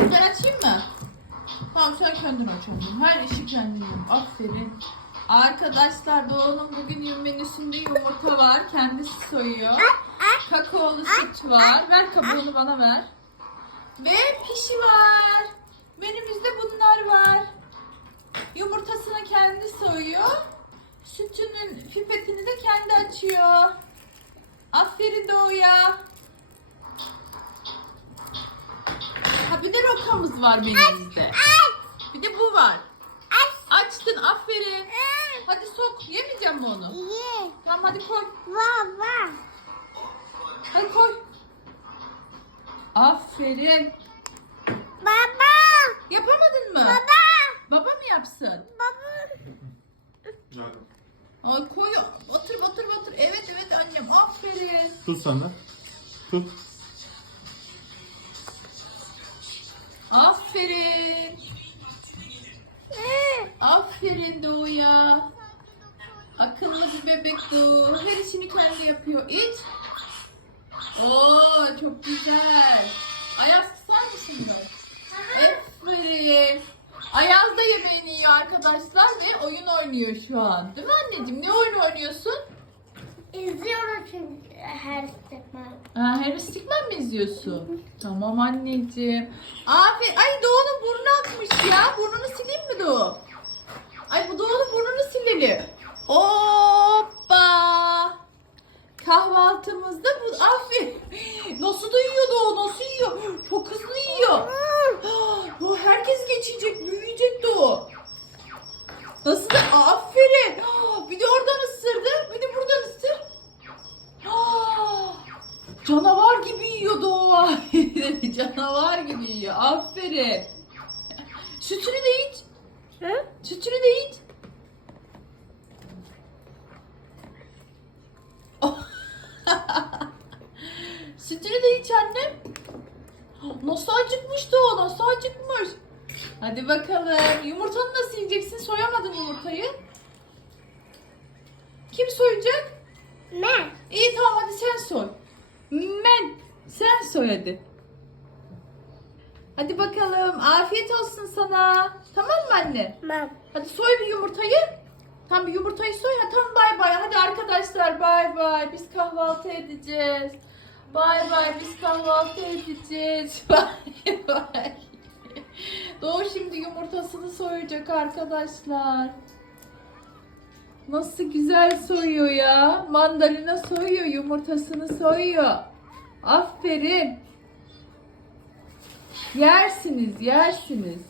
Ben açayım mı? Tamam sen kendin aç oğlum. Her işi kendin yap. Aferin. Arkadaşlar Doğu'nun bugün menüsünde yumurta var. Kendisi soyuyor. Kakaolu süt var. Ver kabuğunu bana ver. Ve pişi var. Menümüzde bunlar var. Yumurtasını kendi soyuyor. Sütünün pipetini de kendi açıyor. Aferin Doğu'ya. Bir de rokamız var menümüzde. Bir de bu var. Açtın aferin. Hadi sok. Yemeyeceğim mi onu? İyi. Tamam hadi koy. Var var. Hadi koy. Aferin. Baba. Yapamadın mı? Baba. Baba mı yapsın? Baba. Ay koy. Otur otur otur. Evet evet annem. Aferin. Tut sen de. Tut. Aferin. Aferin Doğu'ya. Akıllı bir bebek Doğu. Her işini kendi yapıyor. İç. Oo çok güzel. Ayaz kısar mısın bunu? Aferin. Ayaz da yemeğini yiyor arkadaşlar ve oyun oynuyor şu an. Değil mi anneciğim? Ne oyun oynuyorsun? İzliyorum çünkü her sefer. Ha, Harry Stickman mi izliyorsun? Tamam anneciğim. Aferin. Ay Doğu'nun burnu akmış ya. Burnunu sileyim mi Doğu? Ay bu Doğu'nun burnunu silelim. Hoppa. Kahvaltımızda bu. Aferin. Nasıl da yiyor Doğu? Nasıl yiyor? Çok hızlı yiyor. Bu herkes geçecek. Büyüyecek Doğu. Nasıl da? Aferin. Bir de oradan ısırdı. Bir de buradan ısır. Ah, Canavar gibi yiyor Doğa. Canavar gibi yiyor. Aferin. Sütünü de iç. Hı? Sütünü de iç. Sütünü de iç annem. Nasıl acıkmış o, nasıl acıkmış. Hadi bakalım. Yumurtanı nasıl yiyeceksin? Soyamadın yumurtayı. Kim soyacak? Ne? İyi tamam hadi sen soy. Men sen soy hadi. Bakalım afiyet olsun sana. Tamam mı anne? Mam. Hadi soy bir yumurtayı. Tam bir yumurtayı soy. Ha, tamam bay bay. Hadi arkadaşlar bay bay. Biz kahvaltı edeceğiz. Bay bay. Biz kahvaltı edeceğiz. Bay bay. Doğu şimdi yumurtasını soyacak arkadaşlar. Nasıl güzel soyuyor ya. Mandalina soyuyor, yumurtasını soyuyor. Aferin. Yersiniz, yersiniz.